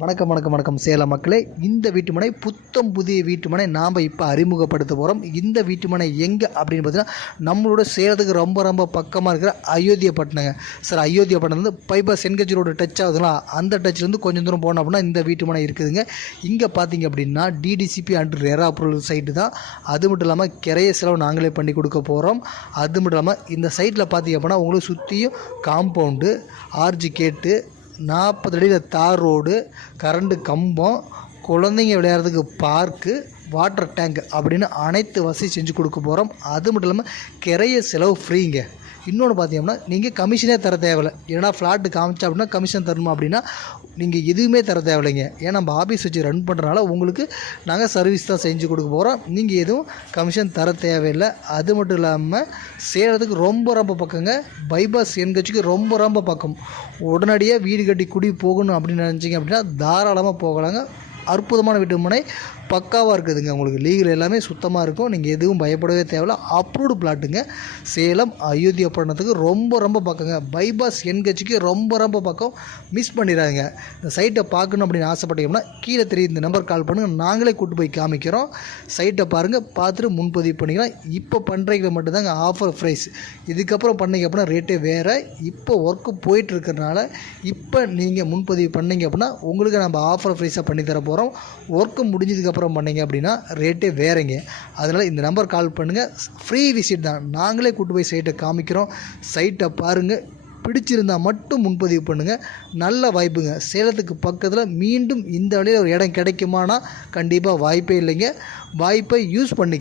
வணக்கம் வணக்கம் வணக்கம் சேலம் மக்களே. இந்த வீட்டுமனை புத்தம் புதிய வீட்டுமனை நாம் இப்போ அறிமுகப்படுத்த போகிறோம். இந்த வீட்டுமனை எங்கே அப்படின்னு பார்த்தீங்கன்னா நம்மளோட சேலத்துக்கு ரொம்ப ரொம்ப பக்கமாக இருக்கிற அயோத்தியப்பட்டினங்க. சார் அயோத்தியப்பட்டினம் வந்து பைபாஸ் சென்கட்சி ரோடு டச் ஆகுதுங்களா, அந்த டச்லேருந்து கொஞ்சம் தூரம் போனோம் அப்படின்னா இந்த வீட்டுமனை இருக்குதுங்க. இங்கே பார்த்தீங்க அப்படின்னா DTCP and RERA approval site தான். அது மட்டும் இல்லாமல் கிரைய செலவு நாங்களே பண்ணி கொடுக்க போகிறோம். அது மட்டும் இல்லாமல் இந்த சைட்டில் பார்த்தீங்க அப்படின்னா உங்களுக்கு சுற்றியும் காம்பவுண்டு, ஆர்ஜி கேட்டு, 40 அடியில் தார் ரோடு, கரண்டு கம்பம், குழந்தைங்க விளையாடுறதுக்கு பார்க்கு, வாட்டர் டேங்க் அப்படின்னு அனைத்து வசதி செஞ்சு கொடுக்க போகிறோம். அது மட்டும் இல்லாமல் கிரைய செலவு ஃப்ரீங்க. இன்னொன்று பார்த்தீங்கன்னா நீங்கள் கமிஷனே தர தேவையில்லை. ஏன்னா ஃப்ளாட்டு காமிச்சா அப்படின்னா கமிஷன் தரணுமா அப்படின்னா நீங்கள் எதுவுமே தர தேவையில்லைங்க. ஏன்னா நம்ம ஆஃபீஸ் வச்சு ரன் பண்ணுறனால உங்களுக்கு நாங்கள் சர்வீஸ் தான் செஞ்சு கொடுக்க போகிறோம். நீங்கள் எதுவும் கமிஷன் தர தேவையில்லை. அது மட்டும் இல்லாமல் சேலத்துக்கு ரொம்ப ரொம்ப பக்கங்க. பைபாஸ் என்கட்சிக்கு ரொம்ப ரொம்ப பக்கம். உடனடியாக வீடு கட்டி குடி போகணும் அப்படின்னு நினச்சிங்க அப்படின்னா தாராளமாக போகலாங்க. அற்புதமான வீட்டுமனை பக்காவாக இருக்குதுங்க. உங்களுக்கு லீகல் எல்லாமே சுத்தமாக இருக்கும். நீங்கள் எதுவும் பயப்படவே தேவையில்ல. அப்ரூவ்டு பிளாட்டுங்க. சேலம் அயோத்தியப்பட்டினத்துக்கு ரொம்ப ரொம்ப பக்கங்க. பைபாஸ் என்கட்சிக்கு ரொம்ப ரொம்ப பக்கம். மிஸ் பண்ணிடாதுங்க. இந்த சைட்டை பார்க்கணும் அப்படின்னு ஆசைப்பட்டீங்கன்னா கீழே தெரியும் இந்த நம்பர் கால் பண்ணுங்கள். நாங்களே கூட்டு போய் காமிக்கிறோம். சைட்டை பாருங்கள், பார்த்துட்டு முன்பதிவு பண்ணிக்கலாம். இப்போ பண்ணுறீங்க மட்டும்தாங்க ஆஃபர் ப்ரைஸ். இதுக்கப்புறம் பண்ணிங்க அப்படின்னா ரேட்டே வேறு. இப்போ ஒர்க்கு போயிட்டுருக்கிறதுனால இப்போ நீங்கள் முன்பதிவு பண்ணிங்க அப்படின்னா உங்களுக்கு நம்ம ஆஃபர் ப்ரைஸாக பண்ணித்தர போகிறோம். ஒர்க்கு முடிஞ்சதுக்கப்புறம் பண்ணிங்க அப்படின்னா ரேட்டே வேறங்க. அதனால் இந்த நம்பர் கால் பண்ணுங்கள். ஃப்ரீ விசிட் தான். நாங்களே கூட்டு போய் சைட்டை காமிக்கிறோம். சைட்டை பாருங்கள், பிடிச்சிருந்தால் மட்டும் முன்பதிவு பண்ணுங்கள். நல்ல வாய்ப்புங்க. சேலத்துக்கு பக்கத்தில் மீண்டும் இந்த வழியில் ஒரு இடம் கிடைக்குமானா கண்டிப்பாக வாய்ப்பே இல்லைங்க. வாய்ப்பை யூஸ் பண்ணி